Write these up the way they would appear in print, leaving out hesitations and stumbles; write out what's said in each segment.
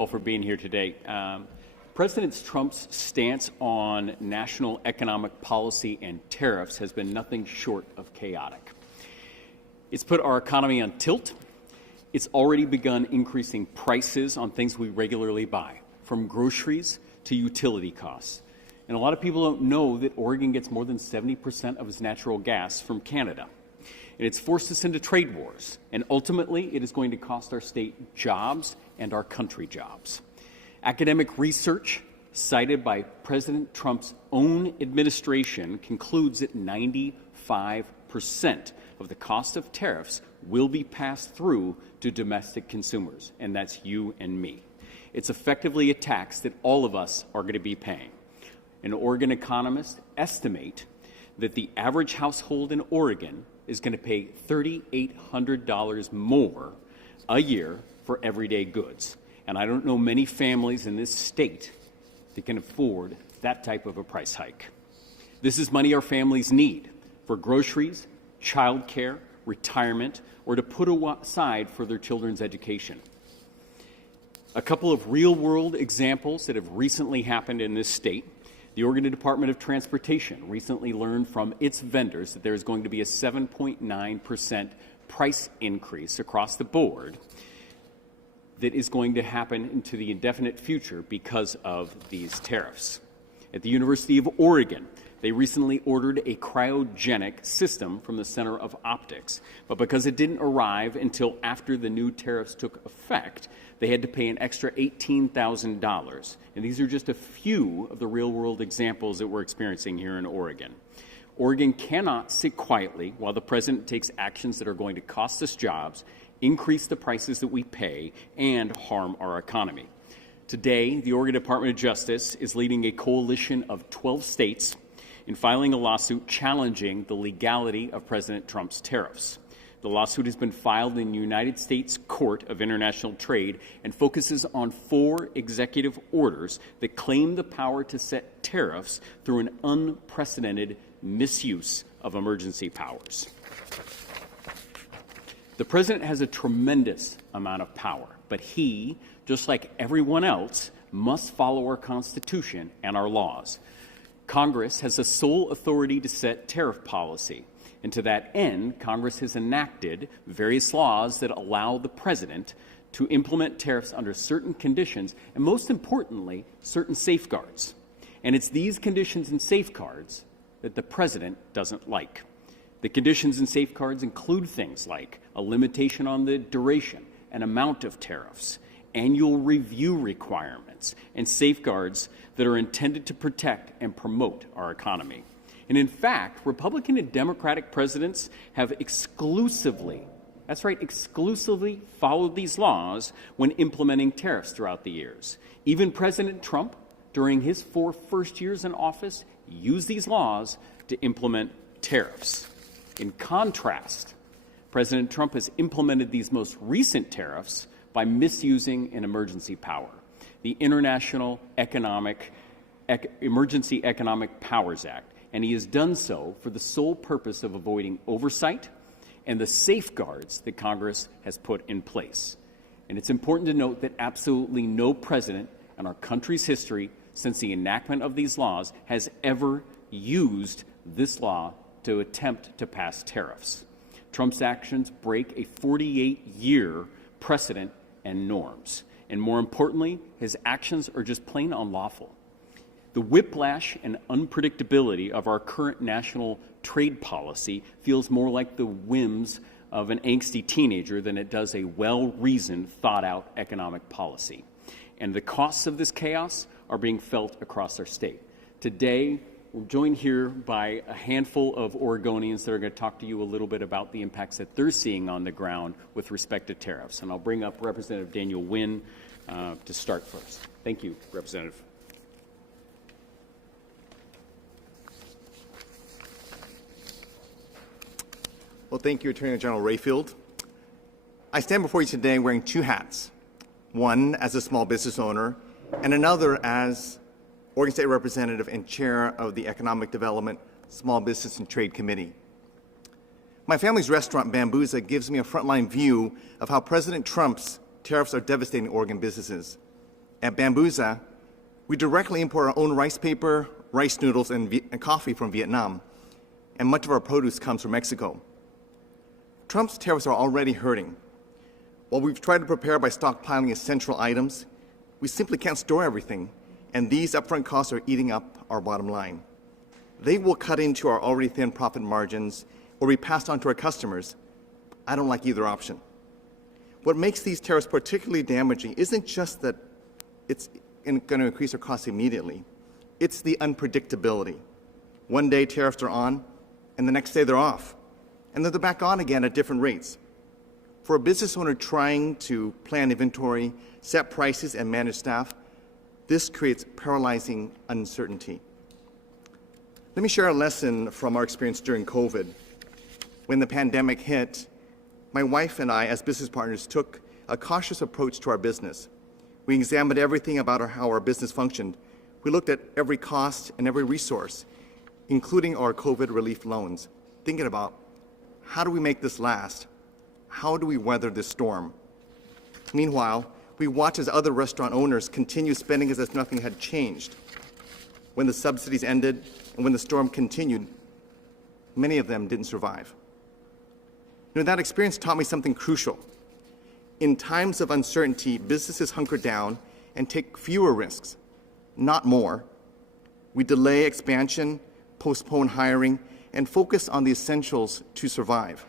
All for being here today. President Trump's stance on national economic policy and tariffs has been nothing short of chaotic. It's put our economy on tilt. It's already begun increasing prices on things we regularly buy, from groceries to utility costs. And a lot of people don't know that Oregon gets more than 70% of its natural gas from Canada. And it's forced us into trade wars. And ultimately, it is going to cost our state jobs and our country jobs. Academic research cited by President Trump's own administration concludes that 95% of the cost of tariffs will be passed through to domestic consumers, and that's you and me. It's effectively a tax that all of us are going to be paying. And Oregon economists estimate that the average household in Oregon is going to pay $3,800 more a year for everyday goods. And I don't know many families in this state that can afford that type of a price hike. This is money our families need for groceries, childcare, retirement, or to put aside for their children's education. A couple of real-world examples that have recently happened in this state. The Oregon Department of Transportation recently learned from its vendors that there is going to be a 7.9% price increase across the board that is going to happen into the indefinite future because of these tariffs. At the University of Oregon, they recently ordered a cryogenic system from the Center of Optics, but because it didn't arrive until after the new tariffs took effect, they had to pay an extra $18,000. And these are just a few of the real-world examples that we're experiencing here in Oregon. Oregon cannot sit quietly while the president takes actions that are going to cost us jobs, increase the prices that we pay, and harm our economy. Today, the Oregon Department of Justice is leading a coalition of 12 states in filing a lawsuit challenging the legality of President Trump's tariffs. The lawsuit has been filed in the United States Court of International Trade and focuses on 4 executive orders that claim the power to set tariffs through an unprecedented misuse of emergency powers. The president has a tremendous amount of power, but he, just like everyone else, must follow our Constitution and our laws. Congress has the sole authority to set tariff policy. And to that end, Congress has enacted various laws that allow the president to implement tariffs under certain conditions, and most importantly, certain safeguards. And it's these conditions and safeguards that the president doesn't like. The conditions and safeguards include things like a limitation on the duration and amount of tariffs, annual review requirements, and safeguards that are intended to protect and promote our economy. And in fact, Republican and Democratic presidents have exclusively followed these laws when implementing tariffs throughout the years. Even President Trump, during his 4 first years in office, used these laws to implement tariffs. In contrast, President Trump has implemented these most recent tariffs by misusing an emergency power, the International Emergency Economic Powers Act. And he has done so for the sole purpose of avoiding oversight and the safeguards that Congress has put in place. And it's important to note that absolutely no president in our country's history since the enactment of these laws has ever used this law to attempt to pass tariffs. Trump's actions break a 48-year precedent and norms. And more importantly, his actions are just plain unlawful. The whiplash and unpredictability of our current national trade policy feels more like the whims of an angsty teenager than it does a well-reasoned, thought-out economic policy. And the costs of this chaos are being felt across our state. Today, we're joined here by a handful of Oregonians that are going to talk to you a little bit about the impacts that they're seeing on the ground with respect to tariffs. And I'll bring up Representative Daniel Wynn to start first. Thank you, Representative. Well, thank you, Attorney General Rayfield. I stand before you today wearing 2 hats, one as a small business owner and another as Oregon State Representative and Chair of the Economic Development, Small Business and Trade Committee. My family's restaurant, Bambuza, gives me a frontline view of how President Trump's tariffs are devastating Oregon businesses. At Bambuza, we directly import our own rice paper, rice noodles, and coffee from Vietnam, and much of our produce comes from Mexico. Trump's tariffs are already hurting. While we've tried to prepare by stockpiling essential items, we simply can't store everything, and these upfront costs are eating up our bottom line. They will cut into our already thin profit margins or be passed on to our customers. I don't like either option. What makes these tariffs particularly damaging isn't just that it's going to increase our costs immediately. It's the unpredictability. One day tariffs are on, and the next day they're off, and then they're back on again at different rates. For a business owner trying to plan inventory, set prices, and manage staff, this creates paralyzing uncertainty. Let me share a lesson from our experience during COVID. When the pandemic hit, my wife and I, as business partners, took a cautious approach to our business. We examined everything about how our business functioned. We looked at every cost and every resource, including our COVID relief loans, thinking about how do we make this last? How do we weather this storm? Meanwhile, we watched as other restaurant owners continued spending as if nothing had changed. When the subsidies ended and when the storm continued, many of them didn't survive. That experience taught me something crucial. In times of uncertainty, businesses hunker down and take fewer risks, not more. We delay expansion, postpone hiring, and focus on the essentials to survive.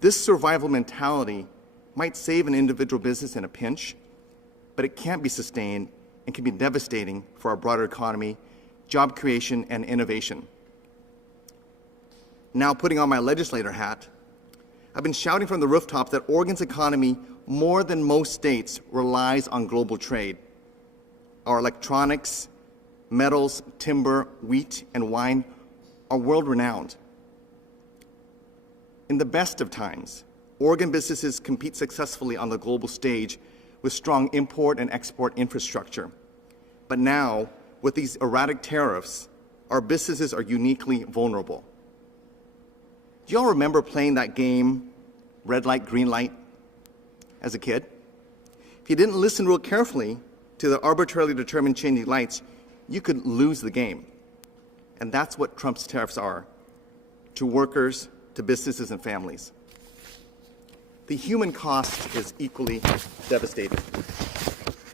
This survival mentality might save an individual business in a pinch, but it can't be sustained and can be devastating for our broader economy, job creation, and innovation. Now, putting on my legislator hat, I've been shouting from the rooftops that Oregon's economy, more than most states, relies on global trade. Our electronics, metals, timber, wheat, and wine are world-renowned. In the best of times, Oregon businesses compete successfully on the global stage with strong import and export infrastructure. But now, with these erratic tariffs, our businesses are uniquely vulnerable. Do you all remember playing that game, red light, green light, as a kid? If you didn't listen real carefully to the arbitrarily determined changing lights, you could lose the game. And that's what Trump's tariffs are to workers, to businesses, and families. The human cost is equally devastating.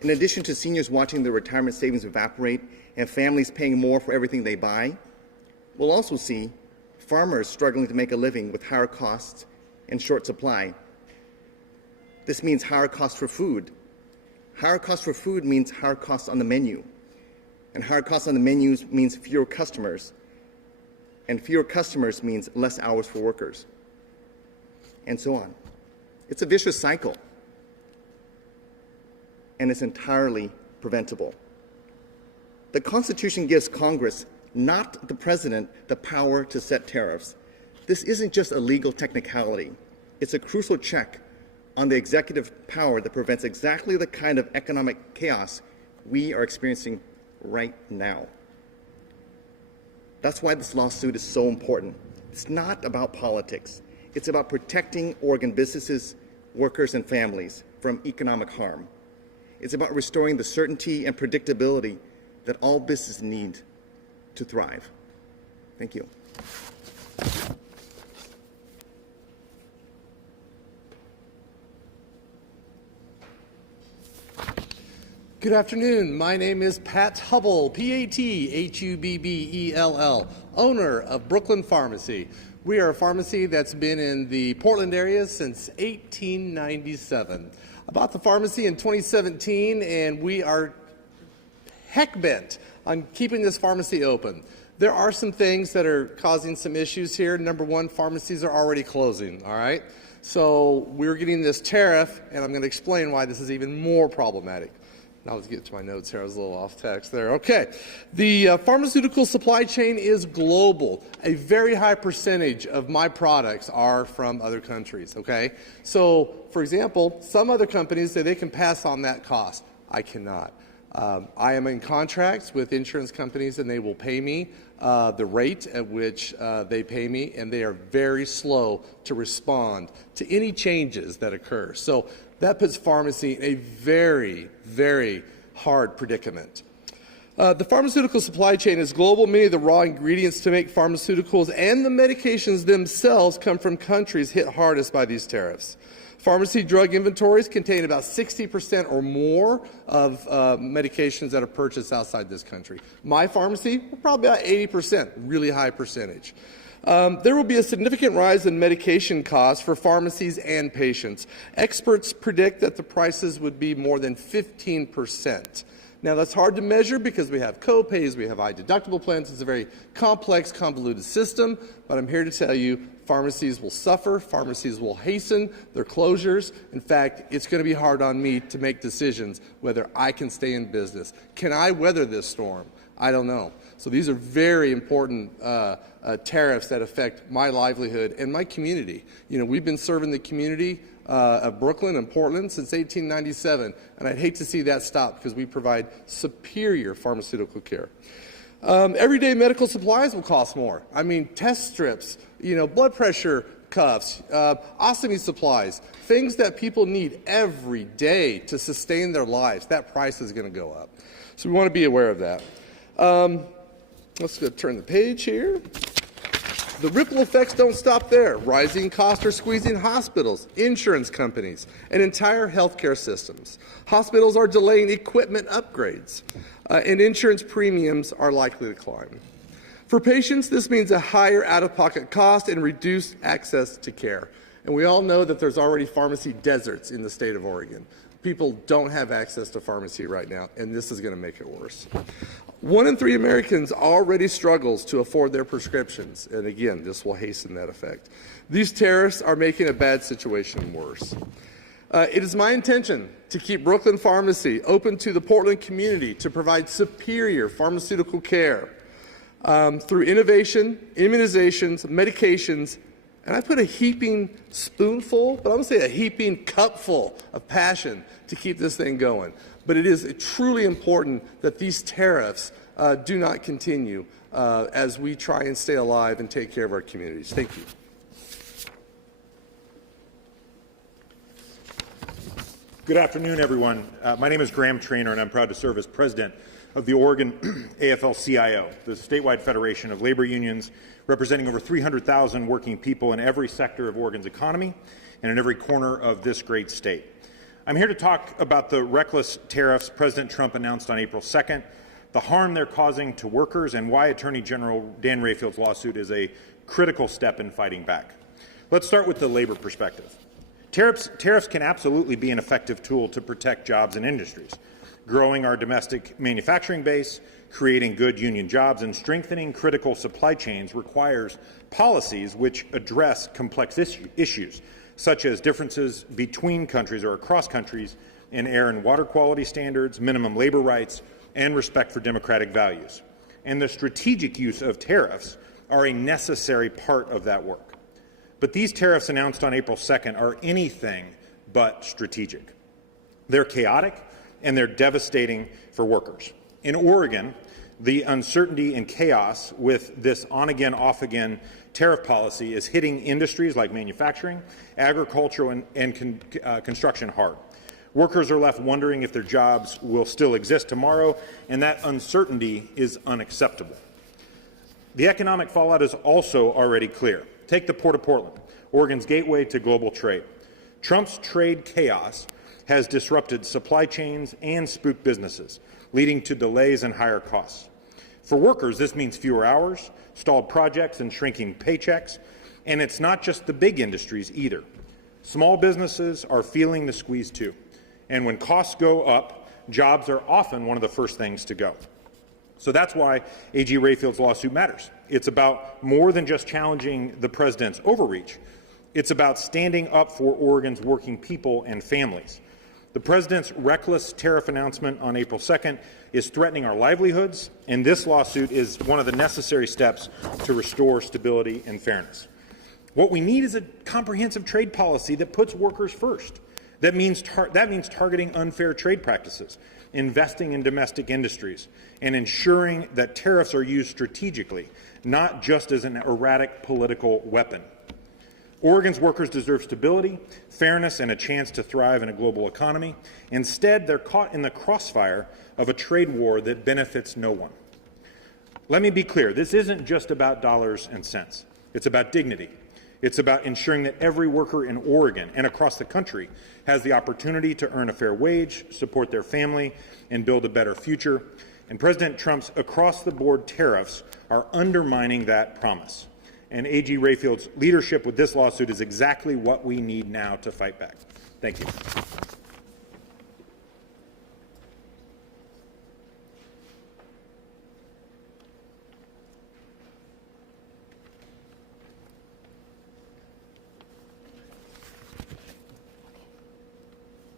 In addition to seniors watching their retirement savings evaporate and families paying more for everything they buy, we'll also see farmers struggling to make a living with higher costs and short supply. This means higher costs for food. Higher costs for food means higher costs on the menu. And higher costs on the menus means fewer customers. And fewer customers means less hours for workers. And so on. It's a vicious cycle. And it's entirely preventable. The Constitution gives Congress, not the President, the power to set tariffs. This isn't just a legal technicality. It's a crucial check on the executive power that prevents exactly the kind of economic chaos we are experiencing right now. That's why this lawsuit is so important. It's not about politics. It's about protecting Oregon businesses, workers, and families from economic harm. It's about restoring the certainty and predictability that all businesses need to thrive. Thank you. Good afternoon. My name is Pat Hubble, P-A-T-H-U-B-B-E-L-L, owner of Brooklyn Pharmacy. We are a pharmacy that's been in the Portland area since 1897. I bought the pharmacy in 2017, and we are heck bent on keeping this pharmacy open. There are some things that are causing some issues here. Number one, pharmacies are already closing, all right? So we're getting this tariff, and I'm going to explain why this is even more problematic. Now let's get to my notes here. I was a little off text there. Okay. The pharmaceutical supply chain is global. A very high percentage of my products are from other countries, okay? So, for example, some other companies say they can pass on that cost. I cannot. I am in contracts with insurance companies, and they will pay me the rate at which they pay me, and they are very slow to respond to any changes that occur. So that puts pharmacy in a very, very hard predicament. The pharmaceutical supply chain is global. Many of the raw ingredients to make pharmaceuticals and the medications themselves come from countries hit hardest by these tariffs. Pharmacy drug inventories contain about 60% or more of medications that are purchased outside this country. My pharmacy, probably about 80%, really high percentage. There will be a significant rise in medication costs for pharmacies and patients. Experts predict that the prices would be more than 15%. Now, that's hard to measure because we have co-pays, we have high deductible plans. It's a very complex, convoluted system, but I'm here to tell you pharmacies will suffer, pharmacies will hasten their closures. In fact, it's going to be hard on me to make decisions whether I can stay in business. Can I weather this storm? I don't know. So these are very important tariffs that affect my livelihood and my community. You know, we've been serving the community of Brooklyn and Portland since 1897, and I'd hate to see that stop because we provide superior pharmaceutical care. Everyday medical supplies will cost more. I mean, test strips, you know, blood pressure cuffs, ostomy supplies, things that people need every day to sustain their lives. That price is going to go up. So we want to be aware of that. Let's go turn the page here. The ripple effects don't stop there. Rising costs are squeezing hospitals, insurance companies, and entire healthcare systems. Hospitals are delaying equipment upgrades, and insurance premiums are likely to climb. For patients, this means a higher out-of-pocket cost and reduced access to care. And we all know that there's already pharmacy deserts in the state of Oregon. People don't have access to pharmacy right now, and this is going to make it worse. 1 in 3 Americans already struggles to afford their prescriptions, and again, this will hasten that effect. These tariffs are making a bad situation worse. It is my intention to keep Brooklyn Pharmacy open to the Portland community to provide superior pharmaceutical care through innovation, immunizations, medications, and I put a heaping spoonful, but I'm going to say a heaping cupful of passion to keep this thing going. But it is truly important that these tariffs do not continue as we try and stay alive and take care of our communities. Thank you. Good afternoon, everyone. My name is Graham Traynor, and I'm proud to serve as president of the Oregon AFL-CIO, the statewide federation of labor unions representing over 300,000 working people in every sector of Oregon's economy and in every corner of this great state. I'm here to talk about the reckless tariffs President Trump announced on April 2nd, the harm they're causing to workers, and why Attorney General Dan Rayfield's lawsuit is a critical step in fighting back. Let's start with the labor perspective. Tariffs can absolutely be an effective tool to protect jobs and industries, growing our domestic manufacturing base, creating good union jobs, and strengthening critical supply chains requires policies which address complex issues, such as differences between countries or across countries in air and water quality standards, minimum labor rights, and respect for democratic values. And the strategic use of tariffs are a necessary part of that work. But these tariffs announced on April 2nd are anything but strategic. They're chaotic, and they're devastating for workers. In Oregon, the uncertainty and chaos with this on-again, off-again tariff policy is hitting industries like manufacturing, agriculture, and construction hard. Workers are left wondering if their jobs will still exist tomorrow, and that uncertainty is unacceptable. The economic fallout is also already clear. Take the Port of Portland, Oregon's gateway to global trade. Trump's trade chaos has disrupted supply chains and spooked businesses, leading to delays and higher costs. For workers, this means fewer hours, stalled projects, and shrinking paychecks. And it's not just the big industries either. Small businesses are feeling the squeeze too. And when costs go up, jobs are often one of the first things to go. So that's why AG Rayfield's lawsuit matters. It's about more than just challenging the president's overreach. It's about standing up for Oregon's working people and families. The president's reckless tariff announcement on April 2nd is threatening our livelihoods, and this lawsuit is one of the necessary steps to restore stability and fairness. What we need is a comprehensive trade policy that puts workers first. That means targeting unfair trade practices, investing in domestic industries, and ensuring that tariffs are used strategically, not just as an erratic political weapon. Oregon's workers deserve stability, fairness, and a chance to thrive in a global economy. Instead, they're caught in the crossfire of a trade war that benefits no one. Let me be clear, this isn't just about dollars and cents. It's about dignity. It's about ensuring that every worker in Oregon and across the country has the opportunity to earn a fair wage, support their family, and build a better future. And President Trump's across-the-board tariffs are undermining that promise. And AG Rayfield's leadership with this lawsuit is exactly what we need now to fight back. Thank you.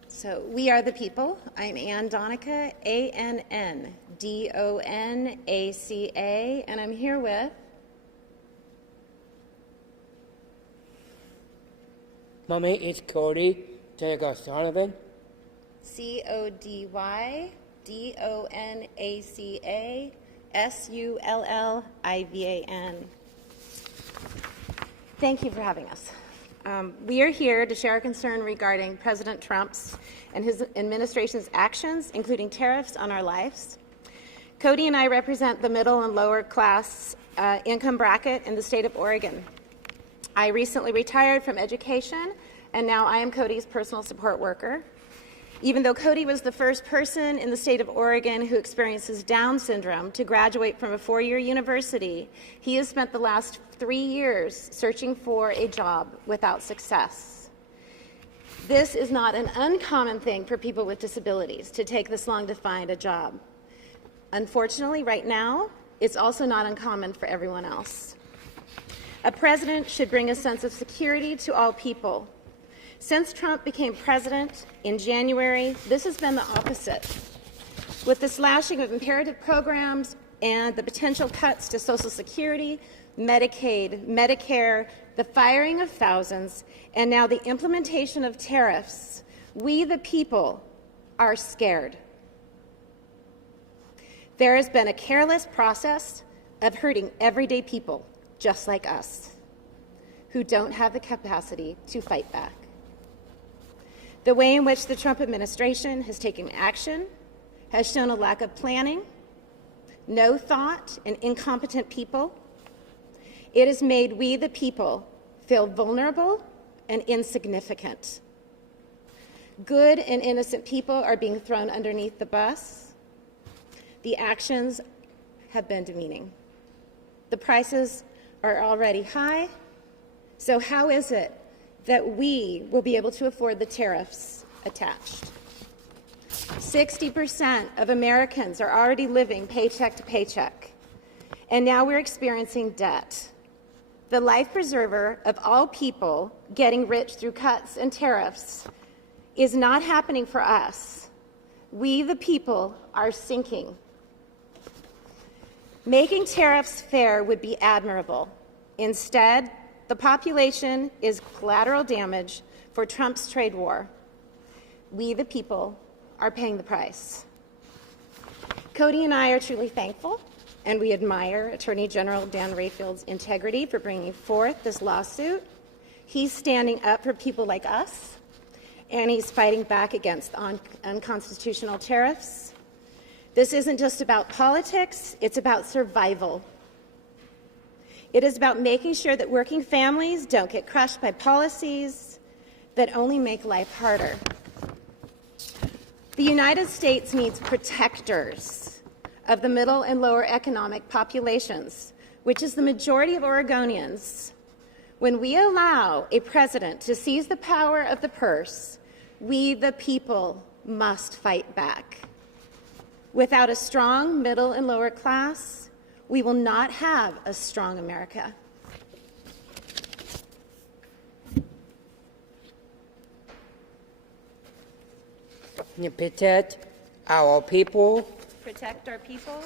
So we are the people. I'm Ann Donica, ANNDONACA, and I'm here with Mommy, it's Cody Donovan. CODYDONACASULLIVAN. Thank you for having us. We are here to share our concern regarding President Trump's and his administration's actions, including tariffs on our lives. Cody and I represent the middle and lower class income bracket in the state of Oregon. I recently retired from education, and now I am Cody's personal support worker. Even though Cody was the first person in the state of Oregon who experiences Down syndrome to graduate from a 4-year university, he has spent the last 3 years searching for a job without success. This is not an uncommon thing for people with disabilities to take this long to find a job. Unfortunately, right now, it's also not uncommon for everyone else. A president should bring a sense of security to all people. Since Trump became president in January, this has been the opposite. With the slashing of imperative programs and the potential cuts to Social Security, Medicaid, Medicare, the firing of thousands, and now the implementation of tariffs, we the people are scared. There has been a careless process of hurting everyday people just like us, who don't have the capacity to fight back. The way in which the Trump administration has taken action has shown a lack of planning, no thought, and incompetent people. It has made we the people feel vulnerable and insignificant. Good and innocent people are being thrown underneath the bus. The actions have been demeaning. The prices are already high, so how is it that we will be able to afford the tariffs attached? 60% of Americans are already living paycheck to paycheck, and now we're experiencing debt. The life preserver of all people getting rich through cuts and tariffs is not happening for us. We, the people, are sinking. Making tariffs fair would be admirable. Instead, the population is collateral damage for Trump's trade war. We, the people, are paying the price. Cody and I are truly thankful, and we admire Attorney General Dan Rayfield's integrity for bringing forth this lawsuit. He's standing up for people like us, and he's fighting back against unconstitutional tariffs. This isn't just about politics, it's about survival. It is about making sure that working families don't get crushed by policies that only make life harder. The United States needs protectors of the middle and lower economic populations, which is the majority of Oregonians. When we allow a president to seize the power of the purse, we, the people, must fight back. Without a strong middle and lower class, we will not have a strong America. Protect our people, Protect our people,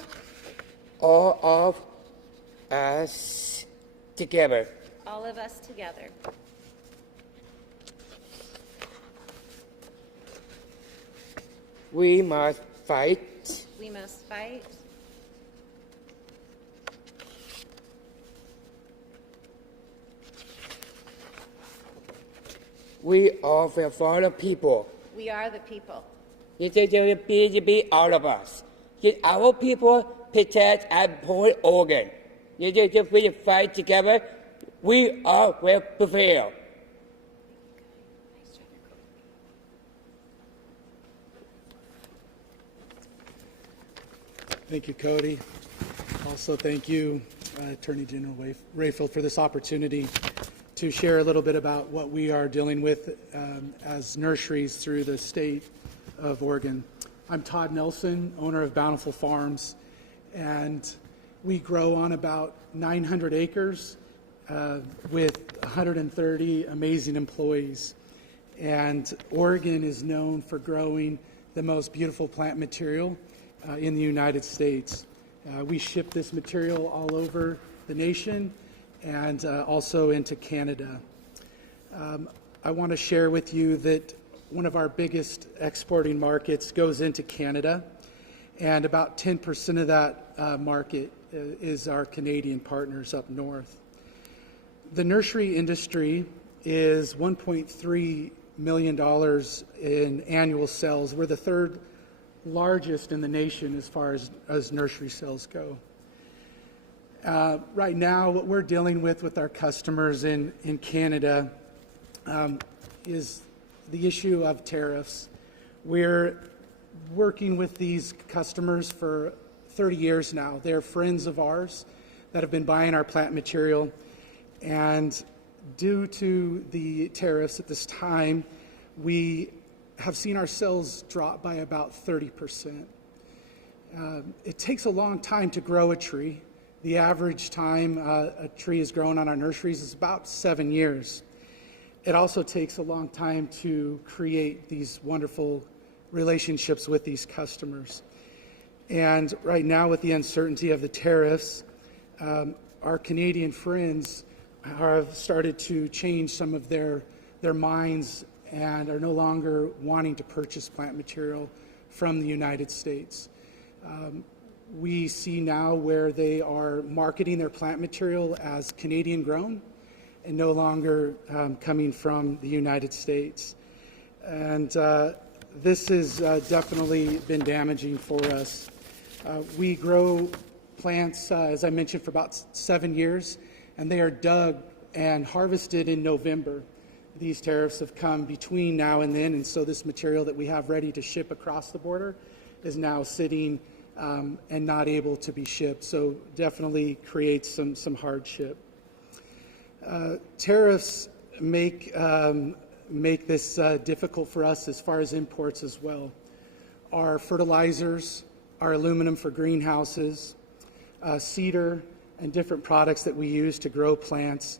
all of us together. all of us together. We must fight. We must fight. We are for the people. We are the people. It will be all of us. Our people protect and Portland, Oregon. If we fight together, we all will prevail. Thank you, Cody. Also, thank you, Attorney General Rayfield, for this opportunity to share a little bit about what we are dealing with as nurseries through the state of Oregon. I'm Todd Nelson, owner of Bountiful Farms, and we grow on about 900 acres with 130 amazing employees. And Oregon is known for growing the most beautiful plant material in the United States. We ship this material all over the nation and also into Canada. I want to share with you that one of our biggest exporting markets goes into Canada, and about 10% of that market is our Canadian partners up north. The nursery industry is $1.3 million in annual sales. We're the third largest in the nation as far as nursery sales go. Right now, what we're dealing with our customers in Canada is the issue of tariffs. We're working with these customers for 30 years now. They're friends of ours that have been buying our plant material, and due to the tariffs at this time, we have seen our sales drop by about 30%. It takes a long time to grow a tree. The average time a tree is grown on our nurseries is about 7 years. It also takes a long time to create these wonderful relationships with these customers. And right now, with the uncertainty of the tariffs, our Canadian friends have started to change some of their minds and are no longer wanting to purchase plant material from the United States. We see now where they are marketing their plant material as Canadian grown and no longer coming from the United States. And this has definitely been damaging for us. We grow plants, as I mentioned, for about 7 years, and they are dug and harvested in November. These tariffs have come between now and then, and so this material that we have ready to ship across the border is now sitting and not able to be shipped, so definitely creates some hardship. Tariffs make this difficult for us as far as imports as well. Our fertilizers, our aluminum for greenhouses, cedar, and different products that we use to grow plants.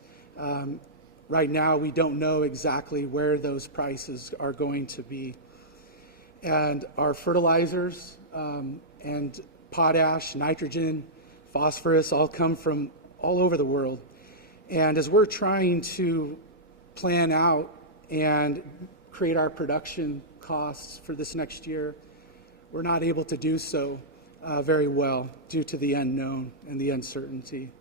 Right now, we don't know exactly where those prices are going to be. And our fertilizers and potash, nitrogen, phosphorus all come from all over the world. And as we're trying to plan out and create our production costs for this next year, we're not able to do so very well due to the unknown and the uncertainty.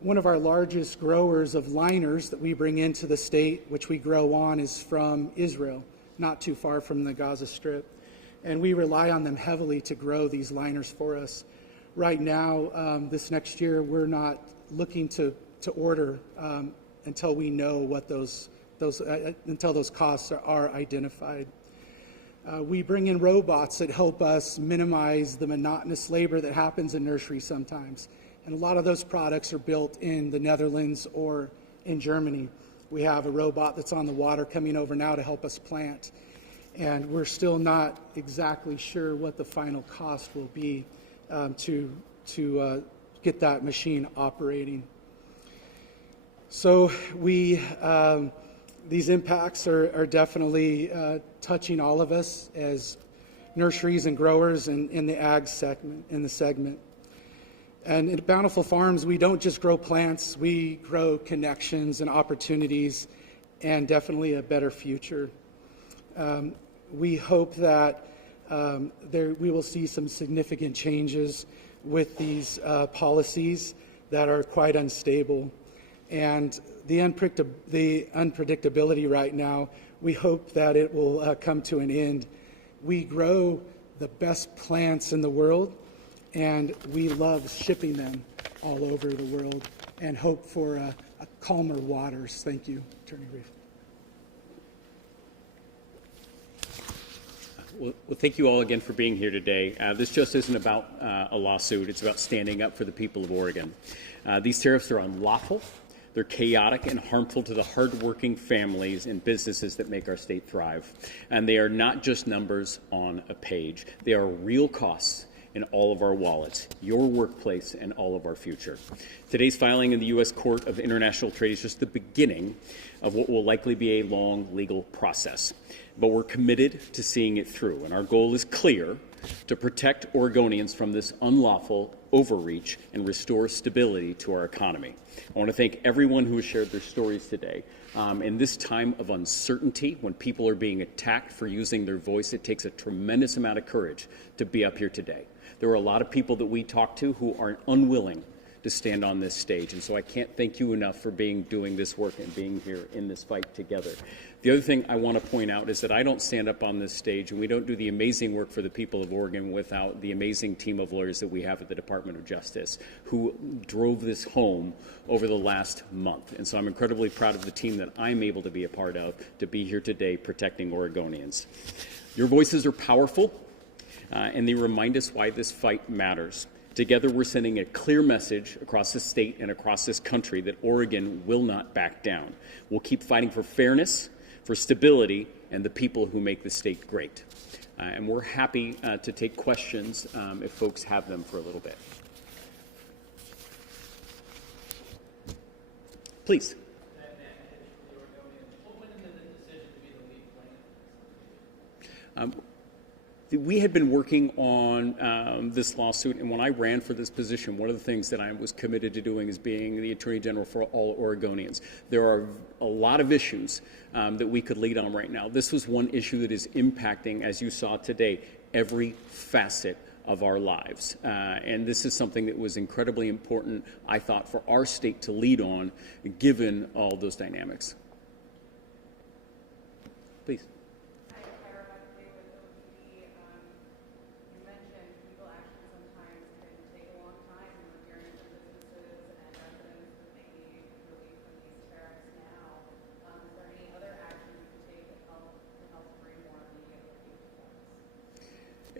One of our largest growers of liners that we bring into the state, which we grow on, is from Israel, not too far from the Gaza Strip. And we rely on them heavily to grow these liners for us. Right now, this next year, we're not looking to order until we know what until those costs are identified. We bring in robots that help us minimize the monotonous labor that happens in nurseries sometimes. And a lot of those products are built in the Netherlands or in Germany. We have a robot that's on the water coming over now to help us plant. And we're still not exactly sure what the final cost will be to get that machine operating. So these impacts are definitely touching all of us as nurseries and growers in the ag segment. And at Bountiful Farms, we don't just grow plants, we grow connections and opportunities and definitely a better future. We hope that we will see some significant changes with these policies that are quite unstable. And the unpredictability right now, we hope that it will come to an end. We grow the best plants in the world, and we love shipping them all over the world and hope for a calmer waters. Thank you, Attorney Rayfield. Well, thank you all again for being here today. This just isn't about a lawsuit. It's about standing up for the people of Oregon. These tariffs are unlawful. They're chaotic and harmful to the hardworking families and businesses that make our state thrive. And they are not just numbers on a page. They are real costs in all of our wallets, your workplace, and all of our future. Today's filing in the U.S. Court of International Trade is just the beginning of what will likely be a long legal process. But we're committed to seeing it through, and our goal is clear: to protect Oregonians from this unlawful overreach and restore stability to our economy. I want to thank everyone who has shared their stories today. In this time of uncertainty, when people are being attacked for using their voice, it takes a tremendous amount of courage to be up here today. There are a lot of people that we talk to who are unwilling to stand on this stage, and so I can't thank you enough for doing this work and being here in this fight together. The other thing I want to point out is that I don't stand up on this stage, and we don't do the amazing work for the people of Oregon without the amazing team of lawyers that we have at the Department of Justice, who drove this home over the last month. And so I'm incredibly proud of the team that I'm able to be a part of, to be here today protecting Oregonians. Your voices are powerful, and they remind us why this fight matters. Together, we're sending a clear message across the state and across this country that Oregon will not back down. We'll keep fighting for fairness, for stability, and the people who make the state great. And we're happy to take questions if folks have them for a little bit. Please. We had been working on this lawsuit, and when I ran for this position, one of the things that I was committed to doing is being the Attorney General for all Oregonians. There are a lot of issues that we could lead on right now. This was one issue that is impacting, as you saw today, every facet of our lives. And this is something that was incredibly important, I thought, for our state to lead on, given all those dynamics. Please.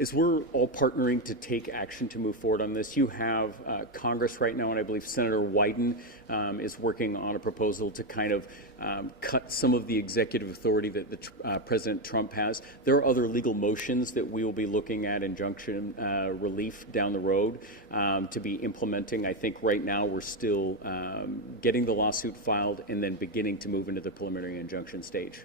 As we're all partnering to take action to move forward on this, you have Congress right now, and I believe Senator Wyden is working on a proposal to kind of cut some of the executive authority that President Trump has. There are other legal motions that we will be looking at, injunction relief down the road to be implementing. I think right now we're still getting the lawsuit filed and then beginning to move into the preliminary injunction stage.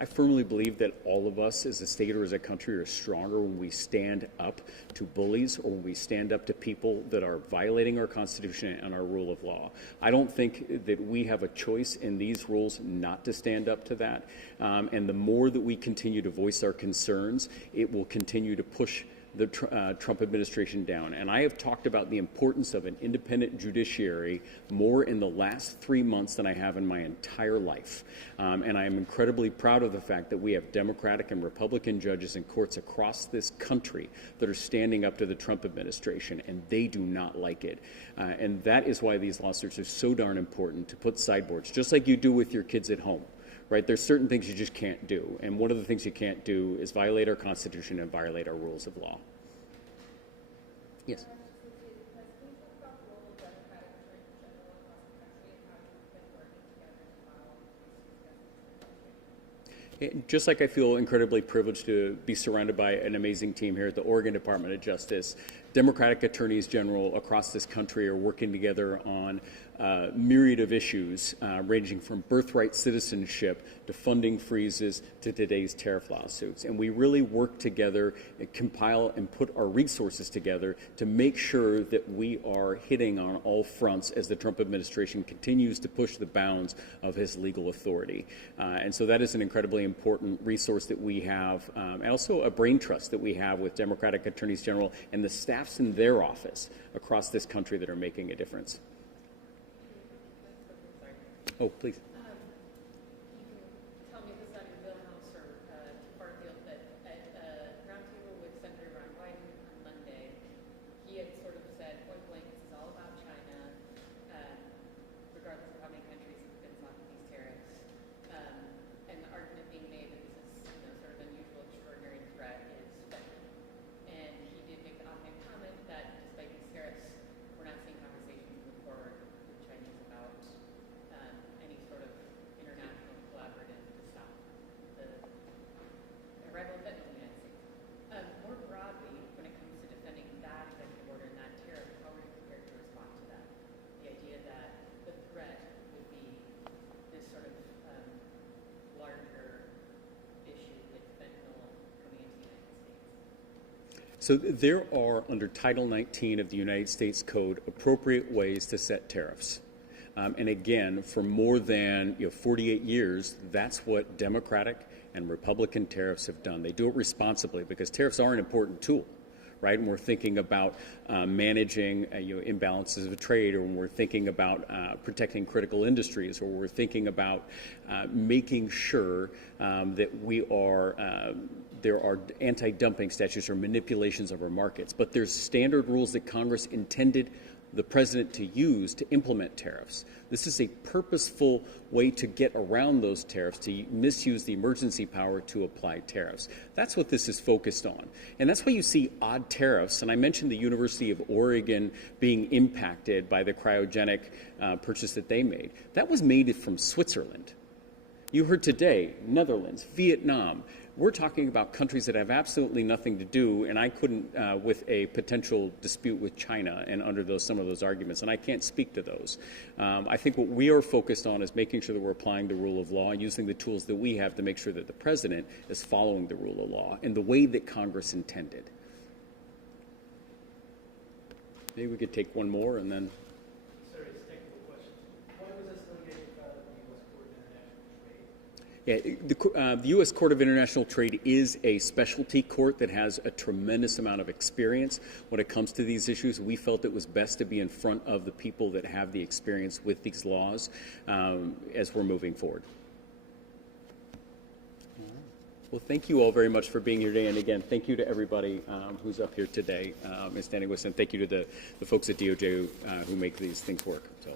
I firmly believe that all of us as a state or as a country are stronger when we stand up to bullies or when we stand up to people that are violating our Constitution and our rule of law. I don't think that we have a choice in these rules not to stand up to that. And the more that we continue to voice our concerns, it will continue to push the Trump administration down. And I have talked about the importance of an independent judiciary more in the last 3 months than I have in my entire life. And I am incredibly proud of the fact that we have Democratic and Republican judges in courts across this country that are standing up to the Trump administration, and they do not like it. And that is why these lawsuits are so darn important, to put sideboards, just like you do with your kids at home. Right? There's certain things you just can't do. And one of the things you can't do is violate our Constitution and violate our rules of law. Yes. Just like I feel incredibly privileged to be surrounded by an amazing team here at the Oregon Department of Justice, Democratic attorneys general across this country are working together on myriad of issues ranging from birthright citizenship to funding freezes to today's tariff lawsuits. And we really work together and compile and put our resources together to make sure that we are hitting on all fronts as the Trump administration continues to push the bounds of his legal authority. And so that is an incredibly important resource that we have, and also a brain trust that we have with Democratic attorneys general and the staffs in their office across this country that are making a difference. Oh, please. Tell me if this is on your wheelhouse or too far afield, but at a roundtable with Senator Ron Wyden on Monday, he had sort of said point blank, this is all about China, regardless of how many countries have been slapping these tariffs. And the argument being made that this is, sort of unusual, extraordinary threat is speculative. And he did make the offhand comment that despite these tariffs, we're not seeing conversations move forward with Chinese about any sort of international collaborative to stop the arrival of fentanyl in the United States. More broadly, when it comes to defending that executive order and that tariff, how are you prepared to respond to that? The idea that the threat would be this sort of larger issue with fentanyl coming into the United States. So there are, under Title 19 of the United States Code, appropriate ways to set tariffs. And again, for more than 48 years, that's what Democratic and Republican tariffs have done. They do it responsibly because tariffs are an important tool, right? And we're thinking about managing imbalances of trade, or when we're thinking about protecting critical industries, or we're thinking about making sure that there are anti-dumping statutes or manipulations of our markets. But there's standard rules that Congress intended the president to use to implement tariffs. This is a purposeful way to get around those tariffs, to misuse the emergency power to apply tariffs. That's what this is focused on. And that's why you see odd tariffs. And I mentioned the University of Oregon being impacted by the cryogenic purchase that they made. That was made from Switzerland. You heard today, Netherlands, Vietnam. We're talking about countries that have absolutely nothing to do, and I couldn't, with a potential dispute with China and under some of those arguments, and I can't speak to those. I think what we are focused on is making sure that we're applying the rule of law and using the tools that we have to make sure that the president is following the rule of law in the way that Congress intended. Maybe we could take one more and then... Yeah, the U.S. Court of International Trade is a specialty court that has a tremendous amount of experience when it comes to these issues. We felt it was best to be in front of the people that have the experience with these laws as we're moving forward. Well, thank you all very much for being here today. And again, thank you to everybody who's up here today and standing with us. And thank you to the folks at DOJ who make these things work. So.